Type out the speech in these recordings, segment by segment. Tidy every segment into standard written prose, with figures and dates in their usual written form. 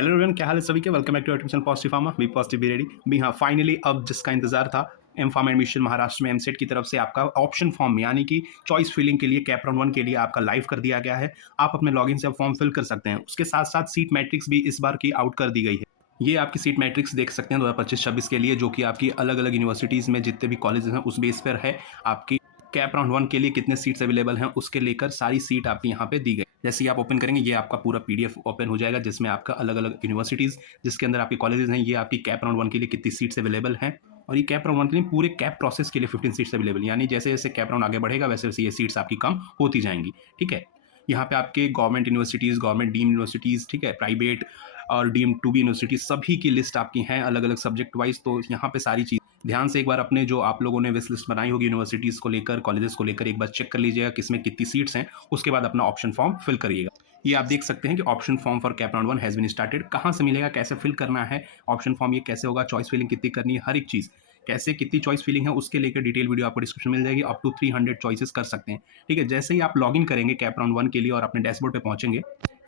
Hello everyone, क्या हाल है सभी के। Welcome back to artificial positive pharma, be positive be ready. भी हाँ, फाइनली अब जिसका इंतजार था, एम फार्म एडमिशन महाराष्ट्र में एमसेट की तरफ से आपका ऑप्शन फॉर्म यानी कि चॉइस फिलिंग के लिए कैप राउंड 1 के लिए आपका लाइव कर दिया गया है। आप अपने लॉगिन से अब फॉर्म फिल कर सकते हैं। उसके साथ साथ सीट मैट्रिक्स भी इस बार की आउट कर दी गई है। ये आपकी सीट मैट्रिक्स देख सकते हैं 2025-26 के लिए, जो कि आपकी अलग अलग यूनिवर्सिटीज़ में जितने भी कॉलेजेस हैं उस बेस पर है। आपकी कैप राउंड 1 के लिए कितने सीट्स अवेलेबल हैं उसके लेकर सारी सीट आपकी यहाँ पे दी गई। जैसे ही आप ओपन करेंगे ये आपका पूरा पीडीएफ ओपन हो जाएगा, जिसमें आपका अलग अलग यूनिवर्सिटीज़ जिसके अंदर आपके कॉलेजेस हैं, ये आपकी कैप राउंड 1 के लिए कितनी सीट्स अवेलेबल हैं। और ये कैप राउंड 1 के लिए पूरे कैप प्रोसेस के लिए 15 सीट्स अवेलेबल, यानी जैसे जैसे कैप राउंड आगे बढ़ेगा वैसे वैसे ये सीट्स आपकी कम होती जाएंगी। ठीक है, यहाँ पे आपके government universities, government deemed universities, ठीक है, प्राइवेट और डीम्ड टू बी यूनिवर्सिटीज़, सभी की लिस्ट आपकी हैं अलग अलग सब्जेक्ट वाइज। तो यहाँ पे सारी चीज़ ध्यान से एक बार अपने जो आप लोगों ने विश लिस्ट बनाई होगी यूनिवर्सिटीज़ को लेकर, कॉलेजेस को लेकर, एक बार चेक कर लीजिएगा किसमें कितनी सीट्स हैं। उसके बाद अपना ऑप्शन फॉर्म फिल करिएगा। ये आप देख सकते हैं कि option form for CAP round 1 has been started. कहाँ से मिलेगा, कैसे फिल करना है ऑप्शन फॉर्म, ये कैसे होगा, चॉइस फिलिंग कितनी करनी है, हर एक चीज़ कैसे कितनी चॉइस फिलिंग है उसके लेकर डिटेल वीडियो आपको डिस्क्रिप्शन मिल जाएगी। अप टू 300 चॉइसेस कर सकते हैं। ठीक है, जैसे ही आप लॉगिन करेंगे कैप राउंड 1 के लिए और अपने डैशबोर्ड पे पहुंचेंगे,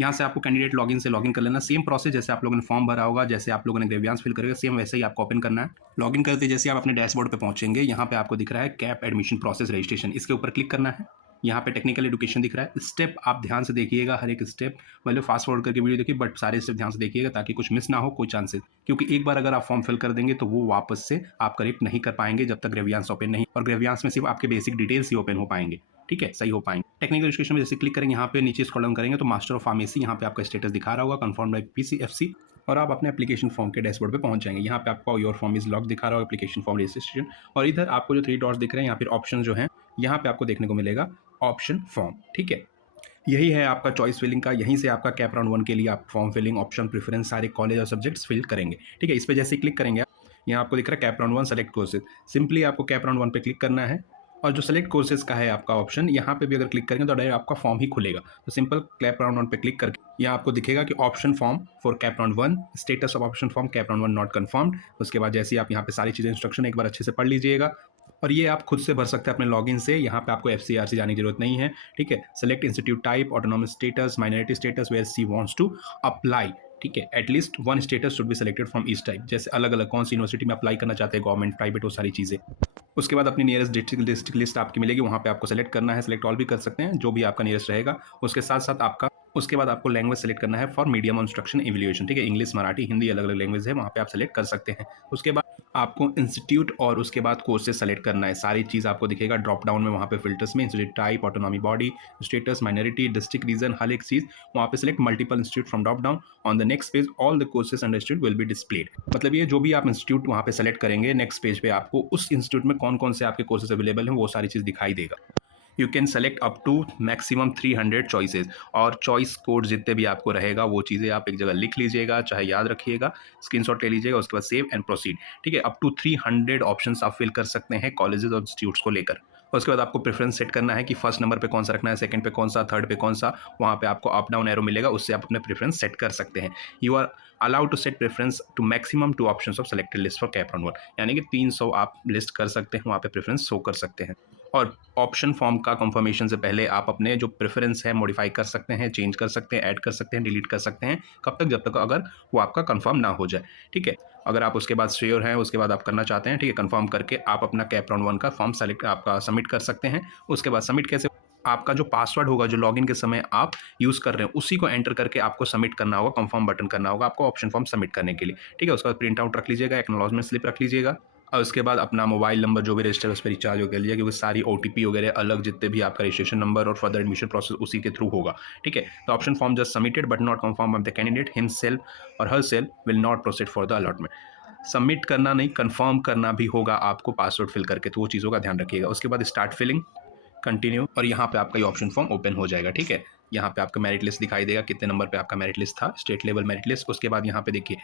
यहाँ से आपको कैंडिडेट लॉगिन से लॉगिन कर लेना। सेम प्रोसेस जैसे आप लोगों ने फॉर्म भरा होगा, जैसे आप लोगों ने ग्रेवियांस फिल करेगा, सेम वैसे ही आपको ओपन करना है। लॉगिन करते जैसे आप अपने डैशबोर्ड पे पहुंचेंगे, यहाँ पे आपको दिख रहा है कैप एडमिशन प्रोसेस रजिस्ट्रेशन, इसके ऊपर क्लिक करना है। यहाँ पे टेक्निकल एजुकेशन दिख रहा है। स्टेप आप ध्यान से देखिएगा, हर एक स्टेप, मतलब फास्ट फॉरवर्ड करके वीडियो देखिए, बट सारे स्टेप ध्यान से देखिएगा ताकि कुछ मिस ना हो, कोई चांसेस, क्योंकि एक बार अगर आप फॉर्म फिल कर देंगे तो वो वापस से आप करेक्ट नहीं कर पाएंगे जब तक ग्रेवियांस ओपन नहीं, और ग्रेवियांस में सिर्फ आपके बेसिक डिटेल्स ही ओपन हो पाएंगे। ठीक है, सही हो पाएंगे। टेक्निकल एजुकेशन में जैसे क्लिक करेंगे, यहाँ पे नीचे स्क्रॉल डाउन करेंगे तो मास्टर ऑफ फार्मेसी, यहाँ पे आपका स्टेटस दिखा रहा होगा कंफर्म बाय पीसीएफसी, और आप अपने एप्लीकेशन फॉर्म के डैशबोर्ड पे पहुंच जाएंगे। यहाँ पे आपको योर फॉर्म इज लॉक दिखा रहा होगा, एप्लीकेशन फॉर्म रजिस्ट्रेशन, और इधर आपको जो 3 डॉट्स दिख रहे हैं, यहाँ फिर ऑप्शन जो है यहाँ पे आपको देखने को मिलेगा ऑप्शन फॉर्म। ठीक है, यही है आपका चॉइस फिलिंग का। यहीं से आपका कैप राउंड 1 के लिए आप फॉर्म फिलिंग, ऑप्शन, प्रेफरेंस, सारे कॉलेज और सब्जेक्ट्स फिल करेंगे। ठीक है, इस पर जैसे क्लिक करेंगे यहाँ आपको दिख रहा है cap round 1 select courses. Simply आपको कैप राउंड 1 पे क्लिक करना है, और जो सेलेक्ट कोर्सेज का है आपका ऑप्शन, यहाँ पे भी अगर क्लिक करेंगे तो डायरेक्ट आपका फॉर्म ही खुलेगा। तो सिंपल कैप राउंड 1 पे क्लिक करके यहाँ आपको दिखेगा कि option form for CAP round 1, status of option form cap round 1 not confirmed. उसके बाद जैसे आप यहाँ पे सारी चीज़ें इंस्ट्रक्शन एक बार अच्छे से पढ़ लीजिएगा, और ये आप खुद से भर सकते हैं अपने लॉगिन से। यहाँ पे आपको एफसीआरसी जाने की जरूरत नहीं है। ठीक है, select institute type, autonomous status, minority status where she wants to apply. ठीक है, at least one status should be selected from each type, जैसे अलग अलग कौन सी यूनिवर्सिटी में अप्लाई करना चाहते हैं, गवर्नमेंट, प्राइवेट, वो सारी चीज़ें। उसके बाद अपनी नियरेस्ट डिस्ट्रिक्ट लिस्ट आपकी मिलेगी, वहाँ पे आपको सेलेक्ट करना है। सेलेक्ट ऑल भी कर सकते हैं, जो भी आपका नियरेस्ट रहेगा। उसके साथ साथ आपका उसके बाद आपको लैंग्वेज सेलेक्ट करना है for medium of instruction evaluation. ठीक है, इंग्लिश, मराठी, हिंदी, अलग अलग लैंग्वेज है, वहाँ पे आप सेलेक्ट कर सकते हैं। उसके बाद आपको इंस्टीट्यूट और उसके बाद कोर्सेज सेलेक्ट करना है। सारी चीज़ आपको दिखेगा ड्रॉप डाउन में, वहाँ पे फिल्टर्स में institute type, autonomy body, status, minority, district, region, हर एक चीज़ वहाँ पे select multiple institute from drop down. On the next page all the courses under institute will be displayed. मतलब ये जो भी आप इंस्टीट्यूट वहाँ पे सेलेक्ट करेंगे, नेक्स्ट पेज पे आपको उस इंस्टीट्यूट में कौन कौन से आपके कोर्सेज अवेलेबल हैं वो सारी चीज़ दिखाई देगा। You can select up to maximum 300 choices, और चॉइस कोड जितने भी आपको रहेगा वो चीज़ें आप एक जगह लिख लीजिएगा, चाहे याद रखिएगा, स्क्रीनशॉट ले लीजिएगा। उसके बाद सेव एंड प्रोसीड। ठीक है, अप टू 300 ऑप्शंस आप फिल कर सकते हैं कॉलेजेस और इंस्टीट्यूट्स को लेकर। उसके बाद आपको प्रेफरेंस सेट करना है कि फर्स्ट नंबर पे कौन सा रखना है, सेकंड पे कौन सा, थर्ड पे कौन सा। वहाँ पे आपको अप डाउन एरो मिलेगा, उससे आप अपने प्रेफरेंस सेट कर सकते हैं। You are allowed to set preference to maximum 2 options of selected list for CAP round 1, यानी कि 300 आप लिस्ट कर सकते हैं, वहाँ पे प्रेफरेंस शो कर सकते हैं। और ऑप्शन फॉर्म का कंफर्मेशन से पहले आप अपने जो प्रेफरेंस है मॉडिफाई कर सकते हैं, चेंज कर सकते हैं, ऐड कर सकते हैं, डिलीट कर सकते हैं। कब तक, जब तक अगर वो आपका कंफर्म ना हो जाए। ठीक है, अगर आप उसके बाद श्योर हैं, उसके बाद आप करना चाहते हैं, ठीक है, कंफर्म करके आप अपना कैप राउंड 1 का फॉर्म सेलेक्ट आपका सबमिट कर सकते हैं। उसके बाद सबमिट कैसे, आपका जो पासवर्ड होगा जो लॉगिन के समय आप यूज़ कर रहे हैं उसी को एंटर करके आपको सबमिट करना होगा, कंफर्म बटन करना होगा आपको ऑप्शन फॉर्म सबमिट करने के लिए। ठीक है, उसके बाद प्रिंट आउट रख लीजिएगा, एक्नॉलेजमेंट स्लिप रख लीजिएगा, और उसके बाद अपना मोबाइल नंबर जो भी रजिस्टर उस पर रिचार्ज हो गया लीजिए, क्योंकि सारी ओटीपी वगैरह अलग जितने भी आपका रजिस्ट्रेशन नंबर और फर्दर एडमिशन प्रोसेस उसी के थ्रू होगा। ठीक है, तो option form just submitted but not confirm of the candidate himself और herself will not proceed for the allotment. Submit करना नहीं, कंफर्म करना भी होगा आपको पासवर्ड फिल करके, तो वो चीज़ों का ध्यान रखिएगा। उसके बाद स्टार्ट फिलिंग, कंटिन्यू, और यहाँ पे आपका ये ऑप्शन फॉर्म ओपन हो जाएगा। ठीक है, यहाँ पे आपका मेरिट लिस्ट दिखाई देगा, कितने नंबर पे आपका मेरिट लिस्ट था, स्टेट लेवल मेरिट लिस्ट। उसके बाद यहाँ पे देखिए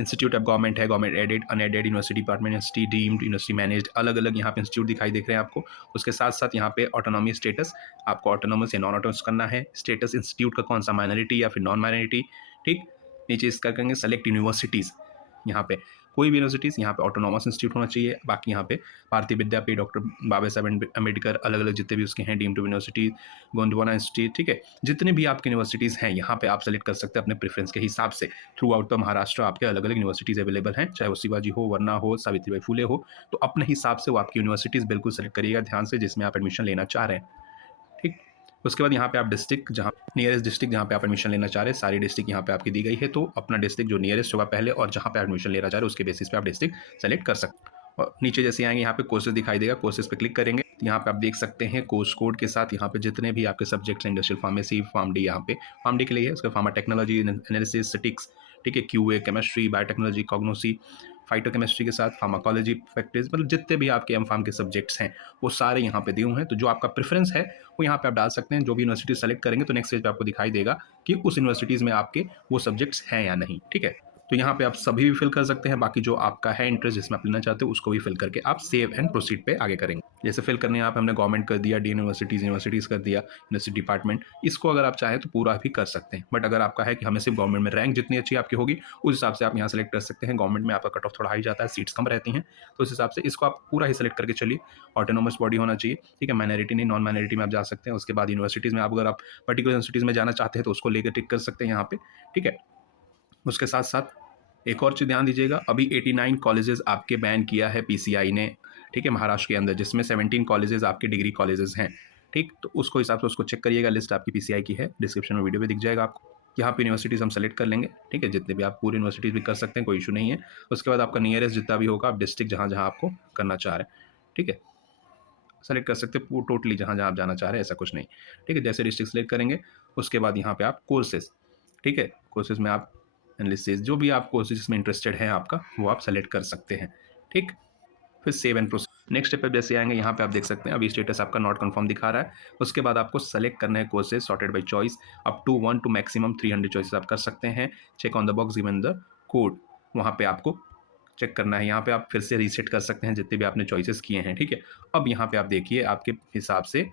इंस्टीट्यूट ऑफ गवर्नमेंट है, government aided, unaided, university department, university deemed, university managed, अलग अलग यहाँ पे इंस्टीट्यूट दिखाई देख रहे हैं आपको। उसके साथ साथ यहाँ पे ऑटोनॉमी स्टेटस, आपको ऑटोनॉमस या नॉन ऑटोनॉमस करना है। स्टेटस इंस्टीट्यूट का कौन सा, माइनॉरिटी या फिर नॉन माइनॉरिटी। ठीक, नीचे इसका करेंगे सेलेक्ट यूनिवर्सिटीज़, यहाँ पे कोई भी यूनिवर्सिटीज़ यहाँ पे ऑटोनॉमस इंस्टीट्यूट होना चाहिए। बाकी यहाँ पे भारतीय विद्यापीठ, डॉक्टर बाबा साहेब अम्बेडकर, अलग-अलग जितने भी उसके हैं, deemed to university, Gondwana institute, ठीक है? जितने भी आपके यूनिवर्सिटीज़ हैं, यहाँ पे आप सेलेक्ट कर सकते हैं अपने प्रेफ़रेंस के हिसाब से। थ्रू आउट द महाराष्ट्र आपके अलग-अलग यूनिवर्सिटीज़ अवेलेबल हैं, चाहे वो शिवाजी हो, वर्ना हो, सावित्रीबाई फुले हो। तो अपने हिसाब से वो आपकी यूनिवर्सिटीज़ बिल्कुल सेलेक्ट करिएगा ध्यान से, जिसमें आप एडमिशन लेना चाह रहे हैं, ठीक? उसके बाद यहाँ पे आप डिस्ट्रिक्ट, जहाँ नियरेस्ट डिस्ट्रिक्ट जहाँ पे आप एडमिशन लेना चाह रहे हैं, सारी डिस्ट्रिक्ट यहाँ पे आपकी दी गई है। तो अपना डिस्ट्रिक्ट जो नियरेस्ट होगा पहले और जहाँ पे एडमिशन लेना चाह रहे हैं, उसके बेसिस पे आप डिस्ट्रिक्ट सेलेक्ट कर सकते हैं। और नीचे जैसे आएंगे यहाँ पे कोर्सेज दिखाई देगा, कोर्सेज पे क्लिक करेंगे। यहाँ पे आप देख सकते हैं कोर्स कोड के साथ यहाँ पे जितने भी आपके सब्जेक्ट्स हैं, इंडस्ट्रियल फार्मेसी, फार्म डी, यहाँ पे फार्म डी के लिए है, उसका फार्मा टेक्नोलॉजी, एनालिसिस, स्टैटिस्टिक्स, ठीक है, क्यूए, केमिस्ट्री, बायोटेक्नोलॉजी, कॉग्नोसी, फाइटोकेमिस्ट्री के साथ फार्माकोलॉजी, फैक्टरीज, मतलब जितने भी आपके एम फार्म के सब्जेक्ट्स हैं वो सारे यहाँ पे दिए हुए हैं। तो जो आपका प्रेफरेंस है वो यहाँ पे आप डाल सकते हैं। जो भी यूनिवर्सिटी सेलेक्ट करेंगे तो नेक्स्ट पेज पे आपको दिखाई देगा कि उस यूनिवर्सिटीज़ में आपके वो सब्जेक्ट्स हैं या नहीं, ठीक है? तो यहाँ पे आप सभी भी फिल कर सकते हैं। बाकी जो आपका है इंटरेस्ट जिसमें आप लेना चाहते हो उसको भी फिल करके आप सेव एंड प्रोसीड पे आगे करेंगे। जैसे फिल करने यहाँ पे हमने गवर्नमेंट कर दिया, डी यूनिवर्सिटीज़ कर दिया, यूनिवर्सिटी डिपार्टमेंट, इसको अगर आप चाहें तो पूरा भी कर सकते हैं। बट अगर आपका है कि हमें सिर्फ गवर्नमेंट में रैंक जितनी अच्छी आपकी होगी उस हिसाब से आप यहाँ सेलेक्ट कर सकते हैं। गवर्नमेंट में आपका कट ऑफ थोड़ा हाई जाता है, सीट्स कम रहती हैं, तो उस हिसाब से इसको आप पूरा ही सेलेक्ट करके चलिए। ऑटोनोमस बॉडी होना चाहिए, ठीक है, माइनॉरिटी नहीं, नॉन माइनॉरिटी में आप जा सकते हैं। उसके बाद यूनिवर्सिटीज़ में अगर आप पर्टिकुलर यूनिवर्सिटीज़ में जाना चाहते हैं तो उसको लेकर टिक कर सकते हैं यहाँ पे, ठीक है। उसके साथ साथ एक और चीज़ ध्यान दीजिएगा, अभी 89 कॉलेजेस आपके बैन किया है पीसीआई ने, ठीक है, महाराष्ट्र के अंदर, जिसमें 17 कॉलेजेस आपके डिग्री कॉलेजेस हैं, ठीक। तो उसको हिसाब से उसको चेक करिएगा, लिस्ट आपकी पीसीआई की है, डिस्क्रिप्शन में वीडियो पे दिख जाएगा आपको। यहाँ पे यूनिवर्सिटीज़ हम सेलेक्ट कर लेंगे, ठीक है, जितने भी आप पूरी यूनिवर्सिटीज़ भी कर सकते हैं, कोई इशू नहीं है। उसके बाद आपका नियरेस्ट जितना भी होगा आप डिस्ट्रिक्ट जहाँ जहाँ आपको करना चाह रहे हैं, ठीक है, सेलेक्ट कर सकते हैं टोटली जहाँ जहाँ आप जाना चाह रहे हैं, ऐसा कुछ नहीं, ठीक है। जैसे डिस्ट्रिक्ट सेलेक्ट करेंगे उसके बाद यहाँ पे आप कोर्सेज, ठीक है, कोर्सेज में आप एनालिसिस, जो भी आप कोर्सेज में इंटरेस्टेड है आपका वो आप सेलेक्ट कर सकते हैं, ठीक। फिर save and proceed, next step पे जैसे आएंगे यहाँ पे आप देख सकते हैं अभी स्टेटस आपका नॉट कंफर्म दिखा रहा है। उसके बाद आपको सेलेक्ट करना है courses sorted by choice, up to 1 to maximum 300 choices आप कर सकते हैं। Check on the box given the code, वहाँ पे आपको चेक करना है। यहाँ पे आप फिर से रीसेट कर सकते हैं जितने भी आपने चॉइसेस किए हैं, ठीक है। अब यहाँ पे आप देखिए आपके हिसाब से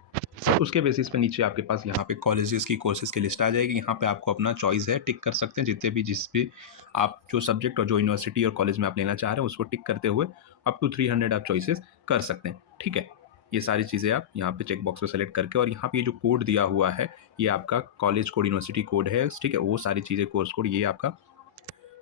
उसके बेसिस पे नीचे आपके पास यहाँ पे कॉलेजेस की कोर्सेज की लिस्ट आ जाएगी। यहाँ पे आपको अपना चॉइस है, टिक कर सकते हैं जितने भी जिस भी आप जो सब्जेक्ट और जो यूनिवर्सिटी और कॉलेज में आप लेना चाह रहे हैं उसको टिक करते हुए अप टू 300 आप चॉइसेस कर सकते हैं, ठीक है। ये सारी चीज़ें आप यहाँ पे चेक बॉक्स पे सेलेक्ट करके, और यहाँ पे ये जो कोड दिया हुआ है ये आपका कॉलेज कोड, यूनिवर्सिटी कोड है, ठीक है। वो सारी चीज़ें कोर्स कोड ये आपका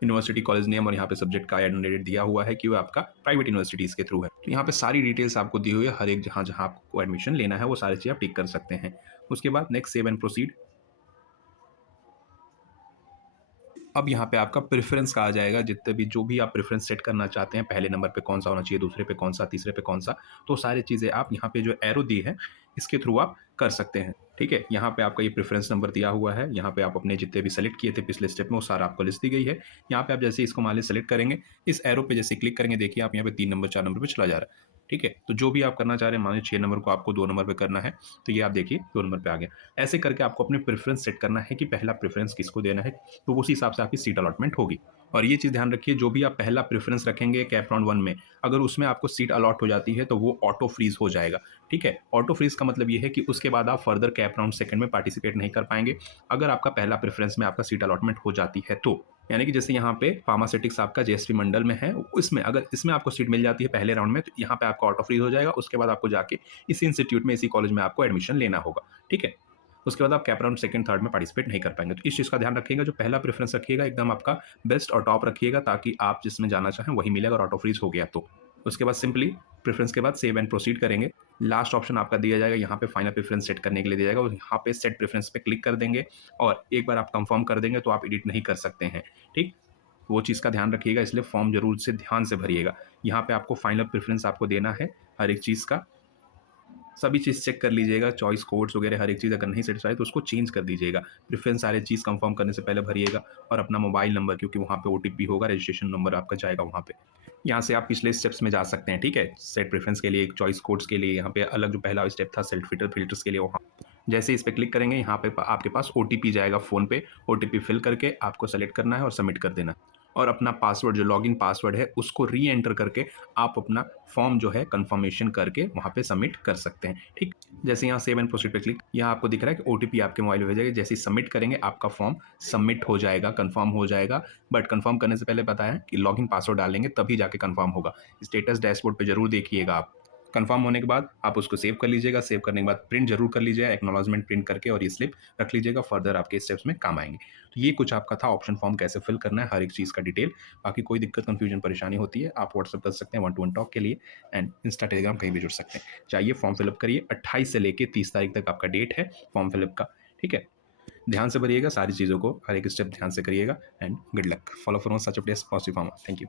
यूनिवर्सिटी कॉलेज नेम और यहाँ पे सब्जेक्ट का एडमिटेड दिया हुआ है कि वो आपका प्राइवेट यूनिवर्सिटीज़ के थ्रू है। तो यहाँ पे सारी डिटेल्स आपको दी हुई है, हर एक जहाँ जहाँ आपको एडमिशन लेना है वो सारी चीज़ आप टिक कर सकते हैं। उसके बाद नेक्स्ट सेव एंड प्रोसीड। अब यहाँ पे आपका प्रेफरेंस का आ जाएगा, जितने भी जो भी आप प्रेफरेंस सेट करना चाहते हैं, पहले नंबर पे कौन सा होना चाहिए, दूसरे पे कौन सा, तीसरे पे कौन सा, तो सारी चीज़ें आप यहाँ पे जो एरो दी है इसके थ्रू आप कर सकते हैं, ठीक है। यहाँ पे आपका ये प्रेफरेंस नंबर दिया हुआ है, यहाँ पे आप अपने जितने भी सेलेक्ट किए थे पिछले स्टेप में वो सारा आपको लिस्ट दी गई है। यहाँ पे आप जैसे इसको मान लीजिए सेलेक्ट करेंगे, इस एरो पे जैसे क्लिक करेंगे, देखिए आप यहाँ पे 3 नंबर 4 नंबर पे चला जा रहा है, ठीक है। तो जो भी आप करना चाह रहे हैं, मान लीजिए 6 नंबर को आपको 2 नंबर पे करना है, तो ये आप देखिए 2 नंबर पे आ गया। ऐसे करके आपको अपने प्रेफरेंस सेट करना है कि पहला प्रेफरेंस किसको देना है, तो उसी हिसाब से आपकी सीट अलॉटमेंट होगी। और ये चीज़ ध्यान रखिए, जो भी आप पहला प्रेफरेंस रखेंगे कैप राउंड 1 में, अगर उसमें आपको सीट अलॉट हो जाती है तो वो ऑटो फ्रीज हो जाएगा, ठीक है। ऑटो फ्रीज का मतलब ये है कि उसके बाद आप फर्दर कैप राउंड सेकंड में पार्टिसिपेट नहीं कर पाएंगे अगर आपका पहला प्रेफरेंस में आपका सीट अलॉटमेंट हो जाती है तो। यानी कि जैसे यहाँ पे फार्मास्यूटिक्स आपका जेएसपी मंडल में है, इसमें अगर इसमें आपको सीट मिल जाती है पहले राउंड में, तो यहाँ पे आपका ऑटो फ्रीज हो जाएगा। उसके बाद आपको जाके इसी इंस्टीट्यूट में, इसी कॉलेज में आपको एडमिशन लेना होगा, ठीक है। उसके बाद आप कैप राउंड सेकंड थर्ड में पार्टिसिपेट नहीं कर पाएंगे। तो इस चीज़ का ध्यान रखिएगा, जो पहला प्रेफरेंस रखिएगा एकदम आपका बेस्ट और टॉप रखिएगा, ताकि आप जिसमें जाना चाहें वही मिलेगा, और ऑटो फ्रीज हो गया तो। उसके बाद सिंपली प्रेफरेंस के बाद सेव एंड प्रोसीड करेंगे। लास्ट ऑप्शन आपका दिया जाएगा, यहाँ पे फाइनल प्रेफरेंस सेट करने के लिए दिया जाएगा, और यहाँ पे सेट प्रेफरेंस पे क्लिक कर देंगे, और एक बार आप कंफर्म कर देंगे तो आप एडिट नहीं कर सकते हैं, ठीक। वो चीज़ का ध्यान रखिएगा, इसलिए फॉर्म जरूर से ध्यान से भरिएगा। यहाँ पे आपको फाइनल प्रेफरेंस आपको देना है हर एक चीज़ का, सभी चीज़ चेक कर लीजिएगा, चॉइस कोड्स वगैरह हर एक चीज़ अगर नहीं सेटिस्फाई तो उसको चेंज कर दीजिएगा। प्रेफरेंस सारी चीज़ कंफर्म करने से पहले भरिएगा, और अपना मोबाइल नंबर, क्योंकि वहाँ पे ओटीपी होगा, रजिस्ट्रेशन नंबर आपका जाएगा वहाँ पे। यहाँ से आप पिछले स्टेप्स में जा सकते हैं, ठीक है। सेट प्रेफरेंस के लिए, चॉइस कोड्स के लिए यहाँ पे अलग जो पहला स्टेप था सेट फिल्टर्स के लिए, वहाँ जैसे इस पर क्लिक करेंगे यहाँ पे आपके पास ओटीपी जाएगा फ़ोन पे, ओटीपी फिल करके आपको सेलेक्ट करना है और सबमिट कर देना। और अपना पासवर्ड जो लॉगिन पासवर्ड है उसको री एंटर करके आप अपना फॉर्म जो है कंफर्मेशन करके वहाँ पे सबमिट कर सकते हैं। ठीक, जैसे यहाँ सेव एंड प्रोसीड पे क्लिक, यहाँ आपको दिख रहा है कि ओटीपी आपके मोबाइल में भेजेगा, जैसे ही सबमिट करेंगे आपका फॉर्म सबमिट हो जाएगा, कंफर्म हो जाएगा। बट कंफर्म करने से पहले बताया कि लॉगिन पासवर्ड डालेंगे तभी जाके कंफर्म होगा। स्टेटस डैशबोर्ड पे जरूर देखिएगा आप। कंफर्म होने के बाद आप उसको सेव कर लीजिएगा, सेव करने के बाद प्रिंट जरूर कर लीजिएगा, एक्नॉलेजमेंट प्रिंट करके और ये स्लिप रख लीजिएगा, फर्दर आपके स्टेप्स में काम आएंगे। तो ये कुछ आपका था ऑप्शन फॉर्म कैसे फिल करना है, हर एक चीज़ का डिटेल। बाकी कोई दिक्कत कंफ्यूजन परेशानी होती है आप व्हाट्सअप कर सकते हैं 1-to-1 टॉक के लिए, एंड इंस्टा टेलीग्राम कहीं भी जुड़ सकते हैं। चाहिए फॉर्म फिलअप करिए, 28 से लेके 30 तारीख तक आपका डेट है फॉर्म फिलअप का। ठीक है, ध्यान से भरिएगा सारी चीज़ों को, हर एक स्टेप ध्यान से करिएगा, and good luck. Follow for such updates positive form. Thank you.